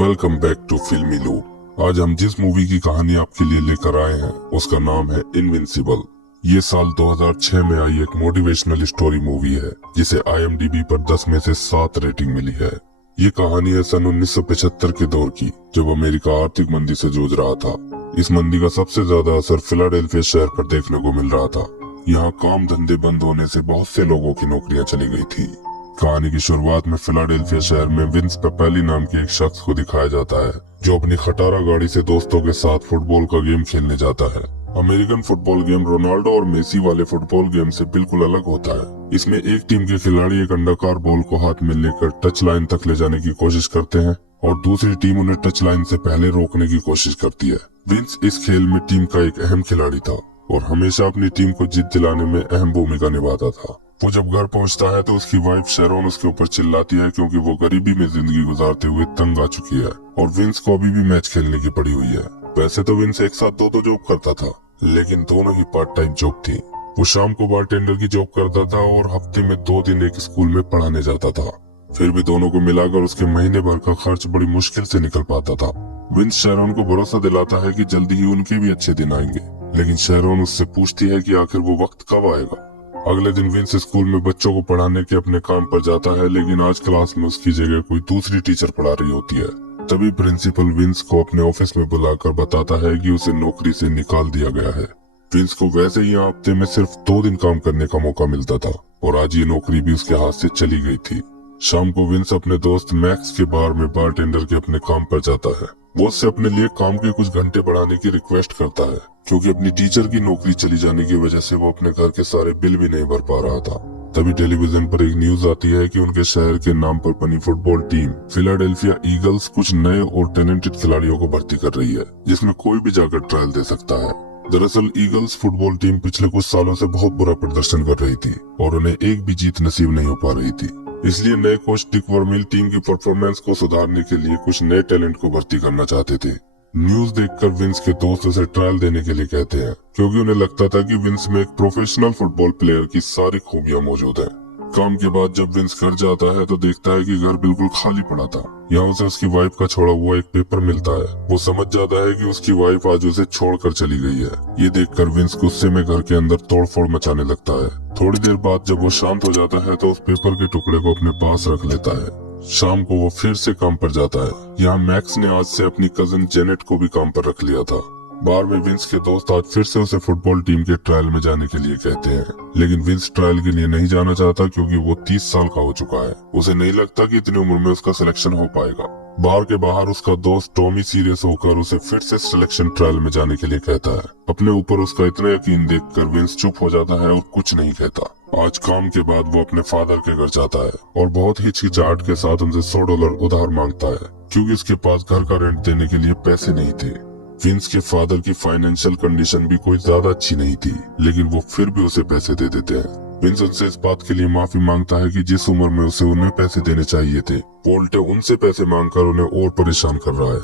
Welcome back to फिल्मी loop. आज हम जिस मूवी की कहानी आपके लिए लेकर आए हैं उसका नाम है इनविंसिबल। ये साल 2006 में आई एक मोटिवेशनल स्टोरी मूवी है जिसे IMDb पर 10 में से 7 रेटिंग मिली है। ये कहानी है सन 1975 के दौर की, जब अमेरिका आर्थिक मंदी से जूझ रहा था। इस मंदी का सबसे ज्यादा असर फिलाडेल्फिया शहर पर देखने को मिल रहा था। यहाँ काम धंधे बंद होने से बहुत से लोगों की नौकरियां चली गई थी। कहानी की शुरुआत में फिलाडेल्फिया शहर में विंस पेपेली नाम के एक शख्स को दिखाया जाता है जो अपनी खटारा गाड़ी से दोस्तों के साथ फुटबॉल का गेम खेलने जाता है। अमेरिकन फुटबॉल गेम रोनाल्डो और मेसी वाले फुटबॉल गेम से बिल्कुल अलग होता है। इसमें एक टीम के खिलाड़ी एक अंडाकार बॉल को हाथ में लेकर टच लाइन तक ले जाने की कोशिश करते हैं और दूसरी टीम उन्हें टच लाइन से पहले रोकने की कोशिश करती है। विंस इस खेल में टीम का एक अहम खिलाड़ी था और हमेशा अपनी टीम को जीत दिलाने में अहम भूमिका निभाता था। वो जब घर पहुंचता है तो उसकी वाइफ शेरोन उसके ऊपर चिल्लाती है क्योंकि वो गरीबी में जिंदगी गुजारते हुए तंग आ चुकी है और विंस को अभी भी मैच खेलने की पड़ी हुई है। वैसे तो विंस एक साथ दो जॉब करता था, लेकिन दोनों ही पार्ट टाइम जॉब थी। वो शाम को बारटेंडर की जॉब करता था और हफ्ते में 2 दिन एक स्कूल में पढ़ाने जाता था। फिर भी दोनों को मिलाकर उसके महीने भर का खर्च बड़ी मुश्किल से निकल पाता था। विंस शेरोन को भरोसा दिलाता है कि जल्दी ही उनके भी अच्छे दिन आएंगे, लेकिन शेरोन उससे पूछती है कि आखिर वो वक्त कब आएगा। अगले दिन विंस स्कूल में बच्चों को पढ़ाने के अपने काम पर जाता है, लेकिन आज क्लास में उसकी जगह कोई दूसरी टीचर पढ़ा रही होती है। तभी प्रिंसिपल विंस को अपने ऑफिस में बुलाकर बताता है कि उसे नौकरी से निकाल दिया गया है। विंस को वैसे ही हफ्ते में सिर्फ 2 दिन काम करने का मौका मिलता था और आज ये नौकरी भी उसके हाथ से चली गई थी। शाम को विंस अपने दोस्त मैक्स के बार में बारटेंडर के अपने काम पर जाता है। वो उससे अपने लिए काम के कुछ घंटे बढ़ाने की रिक्वेस्ट करता है क्योंकि अपनी टीचर की नौकरी चली जाने की वजह से वो अपने घर के सारे बिल भी नहीं भर पा रहा था। तभी टेलीविजन पर एक न्यूज आती है कि उनके शहर के नाम पर बनी फुटबॉल टीम फिलाडेल्फिया ईगल्स कुछ नए और टैलेंटेड खिलाड़ियों को भर्ती कर रही है जिसमें कोई भी जाकर ट्रायल दे सकता है। दरअसल ईगल्स फुटबॉल टीम पिछले कुछ सालों से बहुत बुरा प्रदर्शन कर रही थी और उन्हें एक भी जीत नसीब नहीं हो पा रही थी। इसलिए नए कोच डिक वर्मील टीम की परफॉर्मेंस को सुधारने के लिए कुछ नए टैलेंट को भर्ती करना चाहते थे। न्यूज देखकर विंस के दोस्त उसे ट्रायल देने के लिए कहते हैं क्योंकि उन्हें लगता था कि विंस में एक प्रोफेशनल फुटबॉल प्लेयर की सारी खूबियां मौजूद हैं। काम के बाद जब विंस घर जाता है तो देखता है कि घर बिल्कुल खाली पड़ा था। यहाँ उसे उसकी वाइफ का छोड़ा हुआ एक पेपर मिलता है। वो समझ जाता है कि उसकी वाइफ आज उसे छोड़कर चली गई है। ये देखकर विंस गुस्से में घर के अंदर तोड़फोड़ मचाने लगता है। थोड़ी देर बाद जब वो शांत हो जाता है तो उस पेपर के टुकड़े को अपने पास रख लेता है। शाम को वो फिर से काम पर जाता है। यहाँ मैक्स ने आज से अपनी कजिन जेनेट को भी काम पर रख लिया था। बार में विंस के दोस्त आज फिर से उसे फुटबॉल टीम के ट्रायल में जाने के लिए कहते हैं, लेकिन विंस ट्रायल के लिए नहीं जाना चाहता क्योंकि वो 30 साल का हो चुका है। उसे नहीं लगता कि इतनी उम्र में उसका सिलेक्शन हो पाएगा। बार के बाहर उसका दोस्त टॉमी सीरियस होकर उसे फिर से सिलेक्शन ट्रायल में जाने के लिए कहता है। अपने ऊपर उसका इतना यकीन देखकर विंस चुप हो जाता है और कुछ नहीं कहता। आज काम के बाद वो अपने फादर के घर जाता है और बहुत हिचकिचाहट के साथ उनसे $100 उधार मांगता है क्योंकि उसके पास घर का रेंट देने के लिए पैसे नहीं थे। विंस के फादर की फाइनेंशियल कंडीशन भी कोई ज्यादा अच्छी नहीं थी, लेकिन वो फिर भी उसे पैसे दे देते हैं। विंस उनसे इस बात के लिए माफी मांगता है कि जिस उम्र में उसे उन्हें पैसे देने चाहिए थे, वो उल्टे उनसे पैसे मांगकर उन्हें और परेशान कर रहा है।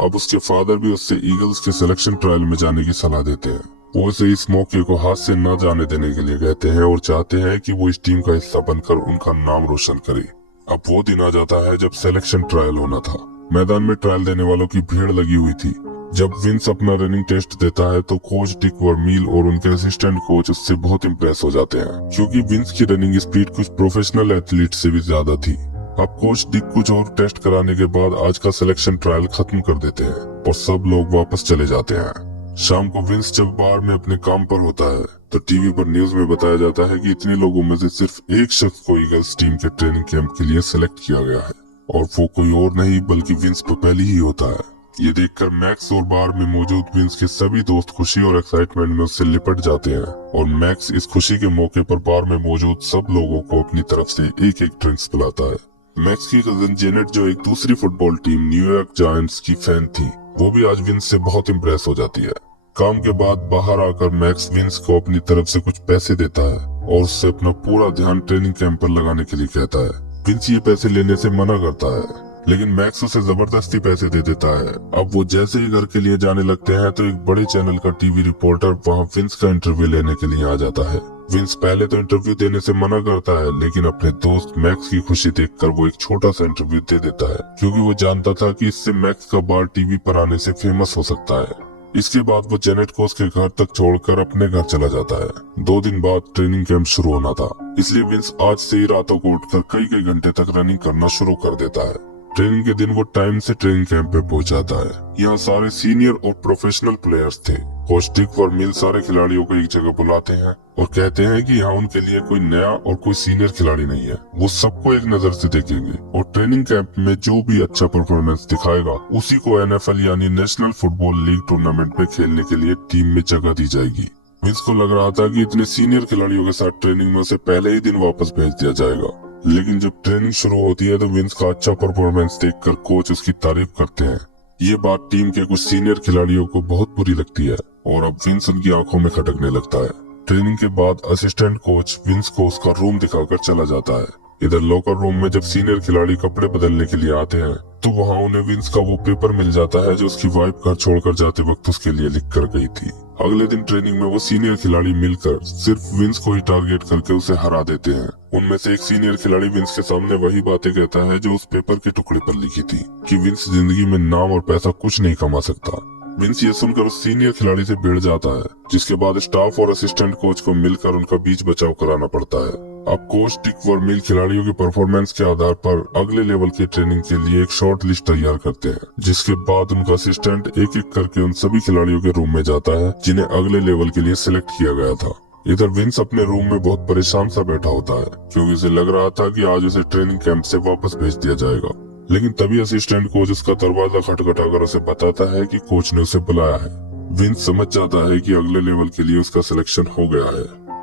अब उसके फादर भी उससे ईगल्स के सिलेक्शन ट्रायल में जाने की सलाह देते हैं। वो उसे इस मौके को हाथ से न जाने देने के लिए कहते हैं और चाहते हैं कि वो इस टीम का हिस्सा बनकर उनका नाम रोशन करे। अब वो दिन आ जाता है जब सिलेक्शन ट्रायल होना था। मैदान में ट्रायल देने वालों की भीड़ लगी हुई थी। जब विंस अपना रनिंग टेस्ट देता है तो कोच डिक वर्मील और उनके असिस्टेंट कोच उससे बहुत इम्प्रेस हो जाते हैं क्योंकि विंस की रनिंग स्पीड कुछ प्रोफेशनल एथलीट से भी ज्यादा थी। अब कोच डिक कुछ और टेस्ट कराने के बाद आज का सिलेक्शन ट्रायल खत्म कर देते हैं और सब लोग वापस चले जाते हैं। शाम को विंस जब बार में अपने काम पर होता है तो टीवी पर न्यूज में बताया जाता है कि इतने लोगों में से सिर्फ एक शख्स को ईगल्स टीम के ट्रेनिंग कैंप के लिए सिलेक्ट किया गया है और वो कोई और नहीं बल्कि विंस पेपेली ही होता है। ये देखकर मैक्स और बार में मौजूद विंस के सभी दोस्त खुशी और एक्साइटमेंट में उससे लिपट जाते हैं और मैक्स इस खुशी के मौके पर बार में मौजूद सब लोगों को अपनी तरफ से एक एक ड्रिंक्स पिलाता है। मैक्स की कजिन जेनेट जो एक दूसरी फुटबॉल टीम न्यूयॉर्क जायंट्स की फैन थी, वो भी आज विंस से बहुत इम्प्रेस हो जाती है। काम के बाद बाहर आकर मैक्स विंस को अपनी तरफ से कुछ पैसे देता है और उससे अपना पूरा ध्यान ट्रेनिंग कैंप पर लगाने के लिए कहता है। विंस ये पैसे लेने से मना करता है, लेकिन मैक्स उसे जबरदस्ती पैसे दे देता है। अब वो जैसे ही घर के लिए जाने लगते हैं तो एक बड़े चैनल का टीवी रिपोर्टर वहाँ विंस का इंटरव्यू लेने के लिए आ जाता है। विंस पहले तो इंटरव्यू देने से मना करता है, लेकिन अपने दोस्त मैक्स की खुशी देखकर वो एक छोटा सा इंटरव्यू दे देता है, क्योंकि वो जानता था कि इससे मैक्स का बार टीवी पर आने से फेमस हो सकता है। इसके बाद वो जेनेट को उसके घर तक छोड़कर अपने घर चला जाता है। 2 दिन बाद ट्रेनिंग कैंप शुरू होना था, इसलिए विंस आज से ही रातों को उठकर कई कई घंटे तक रनिंग करना शुरू कर देता है। ट्रेनिंग के दिन वो टाइम से ट्रेनिंग कैंप पे पहुंच जाता है। यहाँ सारे सीनियर और प्रोफेशनल प्लेयर्स थे। कोच डिक वर्मिल सारे खिलाड़ियों को एक जगह बुलाते हैं और कहते हैं कि यहाँ उनके लिए कोई नया और कोई सीनियर खिलाड़ी नहीं है, वो सबको एक नजर से देखेंगे और ट्रेनिंग कैंप में जो भी अच्छा परफॉर्मेंस दिखाएगा उसी को NFL यानी नेशनल फुटबॉल लीग टूर्नामेंट में खेलने के लिए टीम में जगह दी जाएगी। विंस को लग रहा था कि इतने सीनियर खिलाड़ियों के साथ ट्रेनिंग में उसे पहले ही दिन वापस भेज दिया जाएगा, लेकिन जब ट्रेनिंग शुरू होती है तो विंस का अच्छा परफॉर्मेंस देखकर कोच उसकी तारीफ करते हैं। ये बात टीम के कुछ सीनियर खिलाड़ियों को बहुत बुरी लगती है और अब विंस उनकी आंखों में खटकने लगता है। ट्रेनिंग के बाद असिस्टेंट कोच विंस को उसका रूम दिखाकर चला जाता है। इधर लॉकर रूम में जब सीनियर खिलाड़ी कपड़े बदलने के लिए आते हैं तो वहाँ उन्हें विंस का वो पेपर मिल जाता है जो उसकी वाइफ घर छोड़कर जाते वक्त उसके लिए लिख कर गई थी। अगले दिन ट्रेनिंग में वो सीनियर खिलाड़ी मिलकर सिर्फ विंस को ही टारगेट करके उसे हरा देते हैं। उनमें से एक सीनियर खिलाड़ी विंस के सामने वही बातें कहता है जो उस पेपर के टुकड़े पर लिखी थी, कि विंस जिंदगी में नाम और पैसा कुछ नहीं कमा सकता। विंस ये सुनकर उस सीनियर खिलाड़ी से भिड़ जाता है, जिसके बाद स्टाफ और असिस्टेंट कोच को मिलकर उनका बीच बचाव कराना पड़ता है। अब कोच डिक वर्मिल खिलाड़ियों की परफॉर्मेंस के आधार पर अगले लेवल की ट्रेनिंग के लिए एक शॉर्ट लिस्ट तैयार करते हैं, जिसके बाद उनका असिस्टेंट एक एक करके उन सभी खिलाड़ियों के रूम में जाता है जिन्हें अगले लेवल के लिए सिलेक्ट किया गया था। इधर विंस अपने रूम में बहुत परेशान सा बैठा होता है, क्योंकि उसे लग रहा था कि आज उसे ट्रेनिंग कैंप से वापस भेज दिया जाएगा। लेकिन तभी असिस्टेंट कोच उसका दरवाजा खटखटाकर उसे बताता है कि कोच ने उसे बुलाया है। विंस समझ जाता है कि अगले लेवल के लिए उसका सिलेक्शन हो गया है।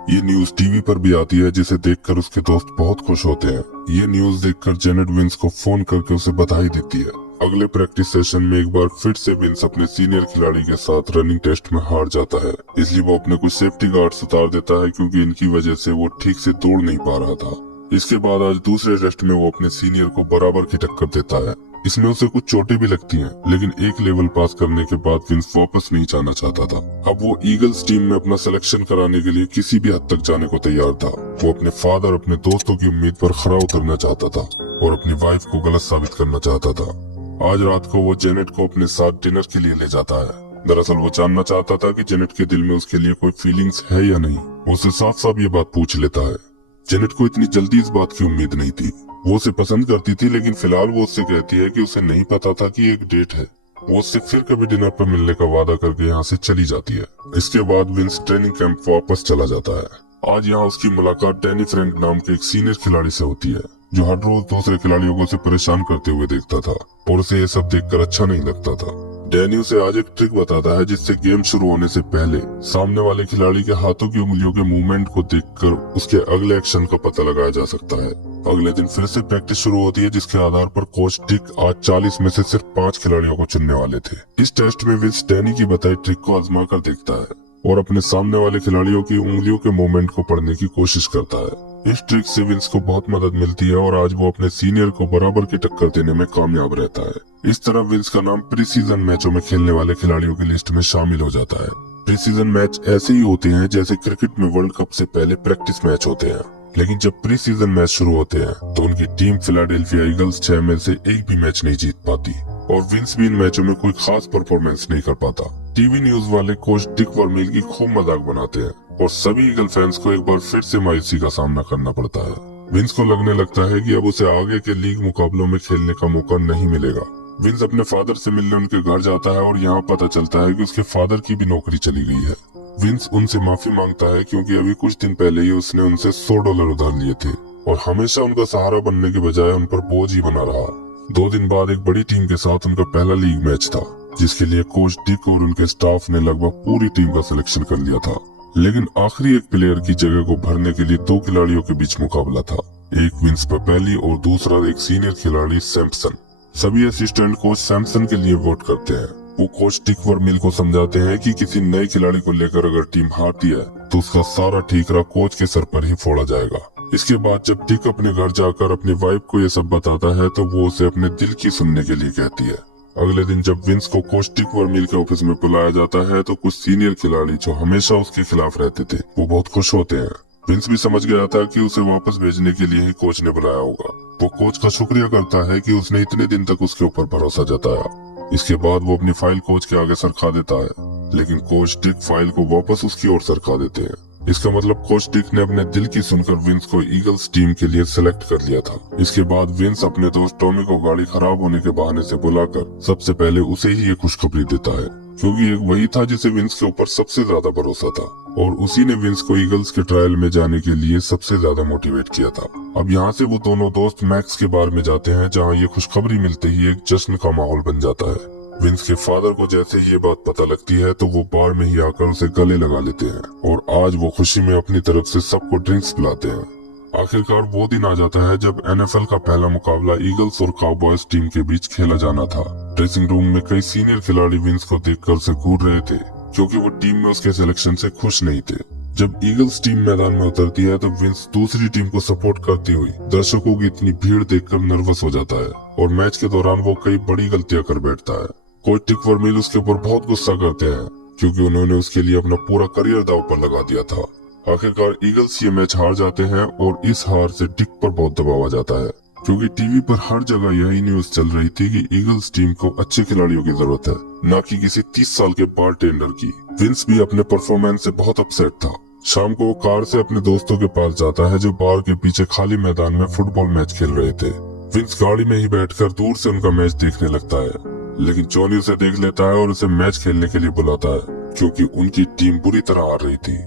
ये न्यूज टीवी पर भी आती है, जिसे देखकर उसके दोस्त बहुत खुश होते हैं। ये न्यूज देखकर जेनेट विंस को फोन करके उसे बधाई देती है। अगले प्रैक्टिस सेशन में एक बार फिर से विंस अपने सीनियर खिलाड़ी के साथ रनिंग टेस्ट में हार जाता है, इसलिए वो अपने कुछ सेफ्टी गार्ड्स उतार देता है, क्योंकि इनकी वजह से वो ठीक से दौड़ नहीं पा रहा था। इसके बाद आज दूसरे टेस्ट में वो अपने सीनियर को बराबर की टक्कर देता है। इसमें उसे कुछ चोटें भी लगती हैं, लेकिन एक लेवल पास करने के बाद विंस वापस नहीं जाना चाहता था। अब वो ईगल्स टीम में अपना सिलेक्शन कराने के लिए किसी भी हद तक जाने को तैयार था। वो अपने फादर, अपने दोस्तों की उम्मीद पर खरा उतरना चाहता था और अपनी वाइफ को गलत साबित करना चाहता था। आज रात को वो जेनेट को अपने साथ डिनर के लिए ले जाता है। दरअसल वो जानना चाहता था कि जेनेट के दिल में उसके लिए कोई फीलिंग्स है या नहीं। वो उससे साफ साफ ये बात पूछ लेता है। जेनेट को इतनी जल्दी इस बात की उम्मीद नहीं थी। वो उसे पसंद करती थी, लेकिन फिलहाल वो उससे कहती है कि उसे नहीं पता था कि एक डेट है। वो उससे फिर कभी डिनर पर मिलने का वादा करके यहाँ से चली जाती है। इसके बाद विंस ट्रेनिंग कैंप वापस चला जाता है। आज यहाँ उसकी मुलाकात डैनी फ्रैंक नाम के एक सीनियर खिलाड़ी से होती है, जो हर रोज दूसरे खिलाड़ियों को उसे परेशान करते हुए देखता था और उसे ये सब देखकर अच्छा नहीं लगता था। डैनी उसे आज एक ट्रिक बताता है, जिससे गेम शुरू होने से पहले सामने वाले खिलाड़ी के हाथों की उंगलियों के मूवमेंट को देखकर उसके अगले एक्शन का पता लगाया जा सकता है। अगले दिन फिर से प्रैक्टिस शुरू होती है, जिसके आधार पर कोच डिक आज 40 में से सिर्फ 5 खिलाड़ियों को चुनने वाले थे। इस टेस्ट में विंस डैनी की बताई ट्रिक को आजमा कर देखता है और अपने सामने वाले खिलाड़ियों की उंगलियों के मूवमेंट को पढ़ने की कोशिश करता है। इस ट्रिक से विंस को बहुत मदद मिलती है और आज वो अपने सीनियर को बराबर की टक्कर देने में कामयाब रहता है। इस तरह विंस का नाम प्री सीजन मैचों में खेलने वाले खिलाड़ियों की लिस्ट में शामिल हो जाता है। प्री सीजन मैच ऐसे ही होते हैं जैसे क्रिकेट में वर्ल्ड कप से पहले प्रैक्टिस मैच होते हैं, लेकिन जब प्री सीजन मैच शुरू होते हैं तो उनकी टीम फिलाडेल्फिया ईगल्स 6 में से एक भी मैच नहीं जीत पाती और विंस भी इन मैचों में कोई खास परफॉर्मेंस नहीं कर पाता। टीवी न्यूज वाले कोच डिक वर्मिल की खूब मजाक बनाते हैं और सभी ईगल फैंस को एक बार फिर से मायूसी का सामना करना पड़ता है। विंस को लगने लगता है कि अब उसे आगे के लीग मुकाबलों में खेलने का मौका नहीं मिलेगा। विंस अपने फादर से मिलने उनके घर जाता है और यहाँ पता चलता है कि उसके फादर की भी नौकरी चली गई है। विंस उनसे माफी मांगता है, क्योंकि अभी कुछ दिन पहले ही उसने उनसे $100 उधार लिए थे और हमेशा उनका सहारा बनने के बजाय उन पर बोझ ही बना रहा। 2 दिन बाद एक बड़ी टीम के साथ उनका पहला लीग मैच था, जिसके लिए कोच डिक और उनके स्टाफ ने लगभग पूरी टीम का सिलेक्शन कर लिया था। लेकिन आखिरी एक प्लेयर की जगह को भरने के लिए 2 खिलाड़ियों के बीच मुकाबला था, एक विंस पेपेली और दूसरा एक सीनियर खिलाड़ी सैमसन। सभी असिस्टेंट कोच सैमसन के लिए वोट करते हैं। वो कोच डिक वर्मिल को समझाते हैं कि किसी नए खिलाड़ी को लेकर अगर टीम हारती है तो उसका सारा ठीकरा कोच के सर पर ही फोड़ा जाएगा। इसके बाद जब डिक अपने घर जाकर अपनी वाइफ को ये सब बताता है तो वो उसे अपने दिल की सुनने के लिए कहती है। अगले दिन जब विंस को कोच डिक वर्मील के ऑफिस में बुलाया जाता है तो कुछ सीनियर खिलाड़ी जो हमेशा उसके खिलाफ रहते थे वो बहुत खुश होते हैं। विंस भी समझ गया था कि उसे वापस भेजने के लिए ही कोच ने बुलाया होगा। वो कोच का शुक्रिया करता है कि उसने इतने दिन तक उसके ऊपर भरोसा जताया। इसके बाद वो अपनी फाइल कोच के आगे सरका देता है, लेकिन कोच डिक फाइल को वापस उसकी ओर सरका देते हैं। इसका मतलब कोच डिक ने अपने दिल की सुनकर विंस को ईगल्स टीम के लिए सिलेक्ट कर लिया था। इसके बाद विंस अपने दोस्त टॉमी को गाड़ी खराब होने के बहाने से बुलाकर सबसे पहले उसे ही ये खुशखबरी देता है, क्योंकि एक वही था जिसे विंस के ऊपर सबसे ज्यादा भरोसा था और उसी ने विंस को ईगल्स के ट्रायल में जाने के लिए सबसे ज्यादा मोटिवेट किया था। अब यहाँ से वो दोनों दोस्त मैक्स के बार में जाते हैं, जहाँ ये खुशखबरी मिलते ही एक जश्न का माहौल बन जाता है। विंस के फादर को जैसे ये बात पता लगती है तो वो बार में ही आकर उसे गले लगा लेते हैं और आज वो खुशी में अपनी तरफ से सबको ड्रिंक्स पिलाते हैं। आखिरकार वो दिन आ जाता है जब NFL का पहला मुकाबला ईगल्स और काउबॉयज टीम के बीच खेला जाना था। ड्रेसिंग रूम में कई सीनियर खिलाड़ी विंस को देखकर उसे घूर रहे थे, क्योंकि वो टीम में उसके सिलेक्शन से खुश नहीं थे। जब ईगल्स टीम मैदान में उतरती है तो विंस दूसरी टीम को सपोर्ट करती हुई दर्शकों की इतनी भीड़ देखकर नर्वस हो जाता है और मैच के दौरान वो कई बड़ी गलतियां कर बैठता है। कोच डिक वर्मील उसके ऊपर बहुत गुस्सा करते हैं, क्योंकि उन्होंने उसके लिए अपना पूरा करियर दांव पर लगा दिया था। आखिरकार ईगल्स ये मैच हार जाते हैं और इस हार से डिक पर बहुत दबाव आ जाता है, क्योंकि टीवी पर हर जगह यही न्यूज चल रही थी कि ईगल्स टीम को अच्छे खिलाड़ियों की जरूरत है, न कि किसी 30 साल के बारटेंडर की। विंस भी अपने परफॉर्मेंस से बहुत अपसेट था। शाम को वो कार से अपने दोस्तों के पास जाता है जो बार के पीछे खाली मैदान में फुटबॉल मैच खेल रहे थे। विंस गाड़ी में ही बैठकर दूर से उनका मैच देखने लगता है, लेकिन जॉनी उसे देख लेता है और उसे मैच खेलने के लिए बुलाता है, क्योंकि उनकी टीम बुरी तरह हार रही थी।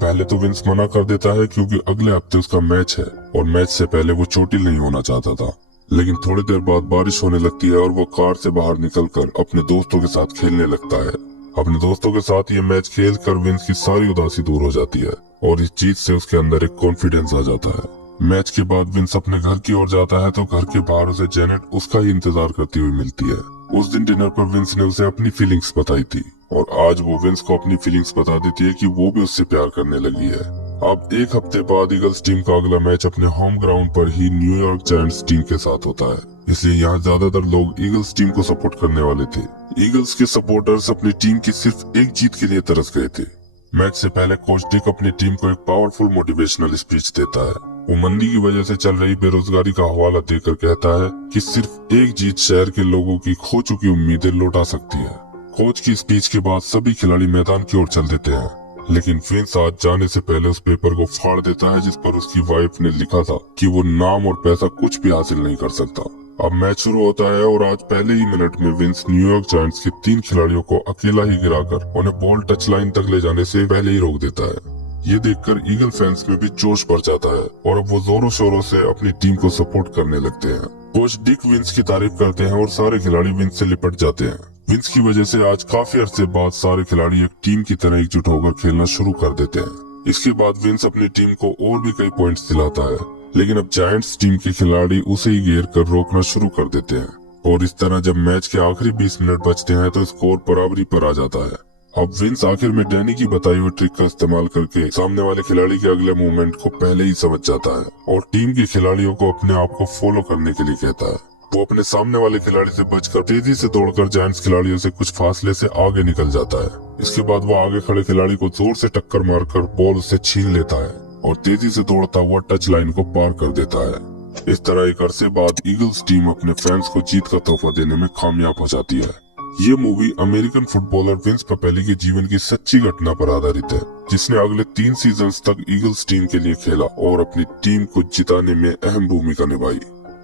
पहले तो विंस मना कर देता है, क्योंकि अगले हफ्ते उसका मैच है और मैच से पहले वो चोटिल नहीं होना चाहता था। लेकिन थोड़ी देर बाद बारिश होने लगती है और वो कार से बाहर निकलकर अपने दोस्तों के साथ खेलने लगता है। अपने दोस्तों के साथ ये मैच खेल कर विंस की सारी उदासी दूर हो जाती है और इस जीत से उसके अंदर एक कॉन्फिडेंस आ जाता है। मैच के बाद विंस अपने घर की ओर जाता है तो घर के बाहर उसे जेनेट उसका ही इंतजार करती हुई मिलती है। उस दिन डिनर पर विंस ने उसे अपनी फीलिंग्स बताई थी और आज वो विंस को अपनी फीलिंग्स बता देती है कि वो भी उससे प्यार करने लगी है। अब एक हफ्ते बाद ईगल्स टीम का अगला मैच अपने होम ग्राउंड पर ही न्यूयॉर्क जायंट्स टीम के साथ होता है, इसलिए यहाँ ज्यादातर लोग ईगल्स टीम को सपोर्ट करने वाले थे। ईगल्स के सपोर्टर्स अपनी टीम की सिर्फ एक जीत के लिए तरस गए थे। मैच से पहले कोच डिक अपनी टीम को एक पावरफुल मोटिवेशनल स्पीच देता है। वो मंदी की वजह से चल रही बेरोजगारी का हवाला देकर कहता है कि सिर्फ एक जीत शहर के लोगों की खो चुकी उम्मीदें लौटा सकती है। कोच की स्पीच के बाद सभी खिलाड़ी मैदान की ओर चल देते हैं, लेकिन विंस आज जाने से पहले उस पेपर को फाड़ देता है जिस पर उसकी वाइफ ने लिखा था कि वो नाम और पैसा कुछ भी हासिल नहीं कर सकता। अब मैच शुरू होता है और आज पहले ही मिनट में विंस न्यूयॉर्क जायंट्स के 3 खिलाड़ियों को अकेला ही गिराकर उन्हें बॉल टच लाइन तक ले जाने से पहले ही रोक देता है। ये देखकर ईगल फैंस में भी जोश बढ़ जाता है और अब वो जोरों शोरों से अपनी टीम को सपोर्ट करने लगते हैं। कोच डिक विंस की तारीफ करते हैं और सारे खिलाड़ी विंस से लिपट जाते हैं। विंस की वजह से आज काफी अरसे बाद सारे खिलाड़ी एक टीम की तरह एकजुट होकर खेलना शुरू कर देते हैं। इसके बाद विंस अपनी टीम को और भी कई पॉइंट्स दिलाता है, लेकिन अब जायंट्स टीम के खिलाड़ी उसे ही घेर कर रोकना शुरू कर देते हैं और इस तरह जब मैच के आखिरी 20 मिनट बचते हैं तो स्कोर बराबरी पर आ जाता है। अब विंस आखिर में डैनी की बताई हुई ट्रिक का इस्तेमाल करके सामने वाले खिलाड़ी के अगले मूवमेंट को पहले ही समझ जाता है और टीम के खिलाड़ियों को अपने आप को फॉलो करने के लिए कहता है। वो अपने सामने वाले खिलाड़ी से बचकर तेजी से दौड़कर जायंट्स खिलाड़ियों से कुछ फासले से आगे निकल जाता है। इसके बाद वो आगे खड़े खिलाड़ी को जोर से टक्कर मारकर बॉल उससे छीन लेता है और तेजी से दौड़ता हुआ टच लाइन को पार कर देता है। इस तरह एक अरसे बाद ईगल्स टीम अपने फैंस को जीत का तोहफा देने में कामयाब हो जाती है। ये मूवी अमेरिकन फुटबॉलर विंस पपेली के जीवन की सच्ची घटना पर आधारित है, जिसने अगले 3 सीजन्स तक ईगल्स टीम के लिए खेला और अपनी टीम को जिताने में अहम भूमिका निभाई।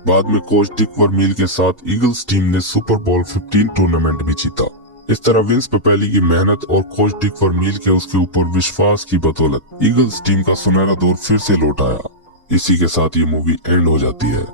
बाद में कोच डिक वर्मील के साथ ईगल्स टीम ने सुपर बॉल 15 टूर्नामेंट भी जीता। इस तरह विंस पपेली की मेहनत और कोच डिक वर्मील के उसके ऊपर विश्वास की बदौलत ईगल्स टीम का सुनहरा दौर फिर से लौट आया। इसी के साथ ये मूवी एंड हो जाती है।